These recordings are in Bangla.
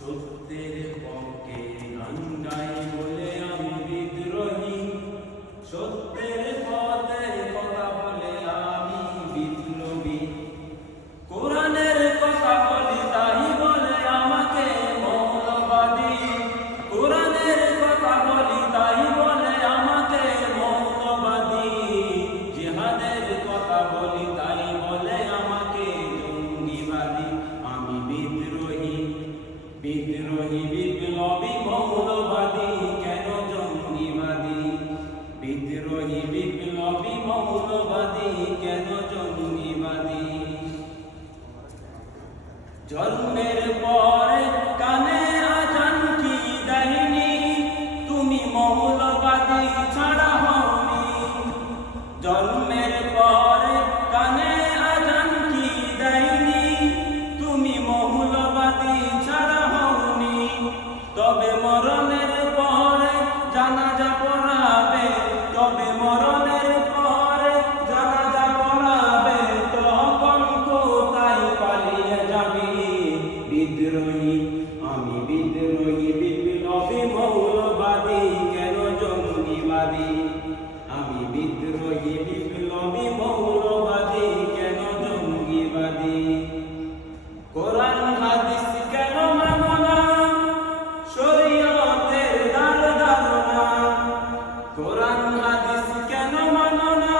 সত্যের পক্ষে গান গাই বলে আমি বিদ্রোহী, সত্যের পথে কথা বলে আমি বিপ্লবী। কোরআনের কথা বলি তাই বলে আমাকে মৌলবাদী, কোরআনের কথা বলি তাই বলে আমাকে মৌলবাদী। জিহাদের কথা বলি তাই বলে আমাকে জঙ্গিবাদী। আমি বিদ্রোহী, বিদ্রোহী বিপ্লবী মৌলবাদী, কেন জঙ্গিবাদী? বিদ্রোহী বিপ্লবী মৌলবাদী, কেন জঙ্গিবাদী? জন্মের পরে কানে আজান কি দেয়নি, তুমি মৌলবাদী ছাড়া হওনি। জন্মের পরে কানে আজান কি দেয়নি, তুমি মৌলবাদী ছাড়া হওনি। তবে মরণের পরে জানাজা পড়াবে, তবে মরণের পরে জানাজা পড়াবে, তখন কোথায় পালিয়ে যাবি? বিদ্রোহী, আমি বিদ্রোহী বিপ্লবী মৌলবাদী, কেন জঙ্গিবাদী? আমি বিদ্রোহী বিপ্লবী মৌলবাদী, কেন জঙ্গিবাদী? কোরআন হাদিস কেন মানো না, শরীয়তের দ্বার ধারণা? কোরআন হাদিস কেন মানো না,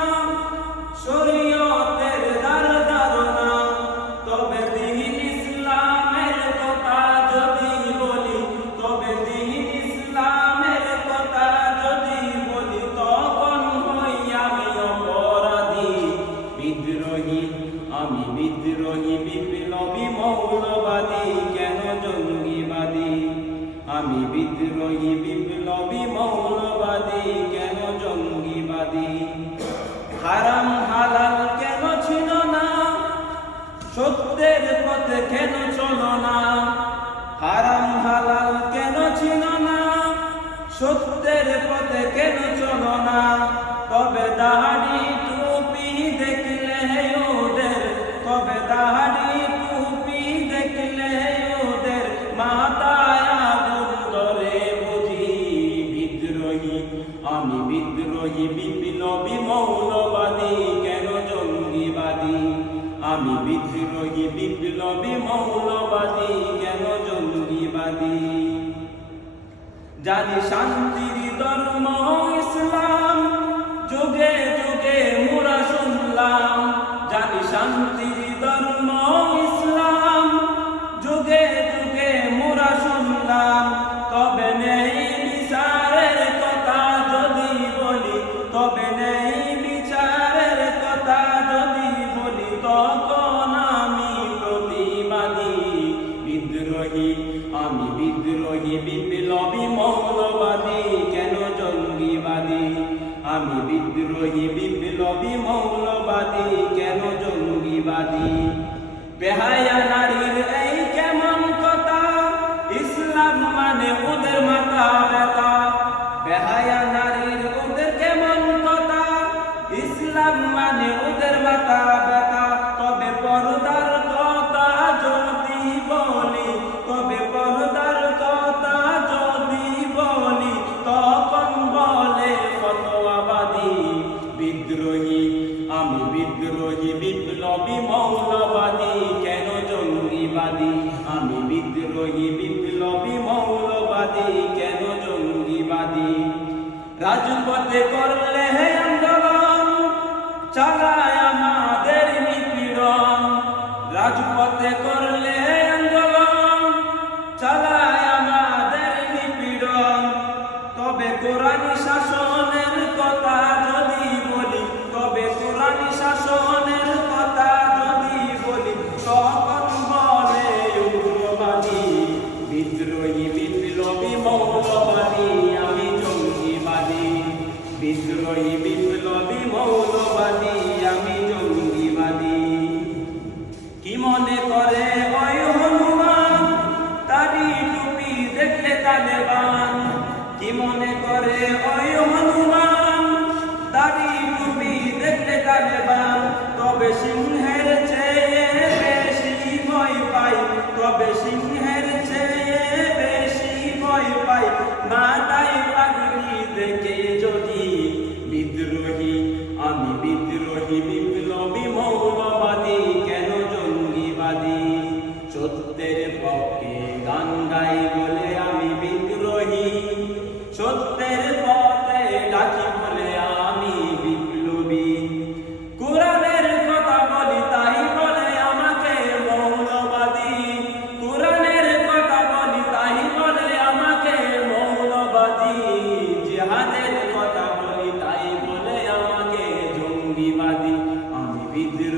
শরীয়তের দ্বার ধারণা? তবে দ্বীন ইসলামের কথা যদি বলি, তবে দ্বীন ইসলামের কথা যদি বলি, তখন হই আমি অপরাধী। বিদ্রোহী, আমি বিদ্রোহী বিপ্লবী মৌলবাদী, কেন জঙ্গিবাদী? আমি বিদ্রোহী বিপ্লবী মৌলবাদী, কেন জঙ্গিবাদী? হারাম হালাল কেন ছিল না, সত্যের পথে কেন চলো না? হারাম হালাল কেন ছিল না, সত্যের পথে কেন চলো না? তবে দাড়ি টুপি দেখলে ওদের, তবে দাড়ি টুপি দেখলে ওদের মাথায় আগুন ধরে বুঝি। বিদ্রোহী, আমি বিদ্রোহী বিপ্লবী মৌলবাদী, কেন জঙ্গিবাদী? আমি বিদ্রোহী বিপ্লবী মৌলবাদী, কেন জঙ্গিবাদী? জানি শান্তির ধর্ম ইসলাম, যুগে যুগে মোরা শুনলাম। জানি শান্তির ধর্ম ইসলাম, যুগে যুগে মোরা শুনলাম। তবে নেই বিচারের কথা যদি বলি, তবে নেই বিচারের কথা যদি বলি, তখন আমি প্রতিবাদী। বিদ্রোহী, আমি বিদ্রোহী বিপ্লবী মৌলবাদী, কেন জঙ্গিবাদী? আমি বিদ্রোহী বিপ্লবী মৌলবাদী, কেন জঙ্গিবাদী? বেহায়া নারীর এই কেমন কথা, ইসলাম মানে ওদের মাথা ব্যথা। বেহায়া নারীর ওদের কেমন কথা, ইসলাম মানে ওদের মাথা ব্যথা। তবে পর্দার কথা যদি বলি, তবে পর্দার কথা যদি বলি, তখন বলে ফতোয়াবাদী। বিদ্রোহী, আমি বিদ্রোহী বিপ্লবী মৌলবাদী, কেন জঙ্গিবাদী? আমি বিদ্রোহী বিপ্লবী মৌলবাদী, কেন জঙ্গিবাদী? রাজপথে করলে আন্দোলন, চালায় আমাদের নিপীড়ন। রাজপথে করলে আন্দোলন, চালায় আমাদের নিপীড়ন। তবে কোরআনী শাসনের কথা যদি বলি, তবে কোরআনী শাসনের কথা যদি বলি, তখন বলে উগ্রবাদী। বিদ্রোহী বিপ্লবী মৌলবাদী, আমি জঙ্গিবাদী। বিদ্রোহী বিপ্লবী মৌলবাদী, আমি জঙ্গিবাদী। কি মনে করে ওই হনুমান, দাড়ি টুপি দেখলে তালেবান? কি মনে করে ওই হনুমান, দাড়ি টুপি দেখলে তালেবান? তবে সিংহের চেয়ে বেশি ভয় পাই, তবে সিংহের চেয়ে ঈদ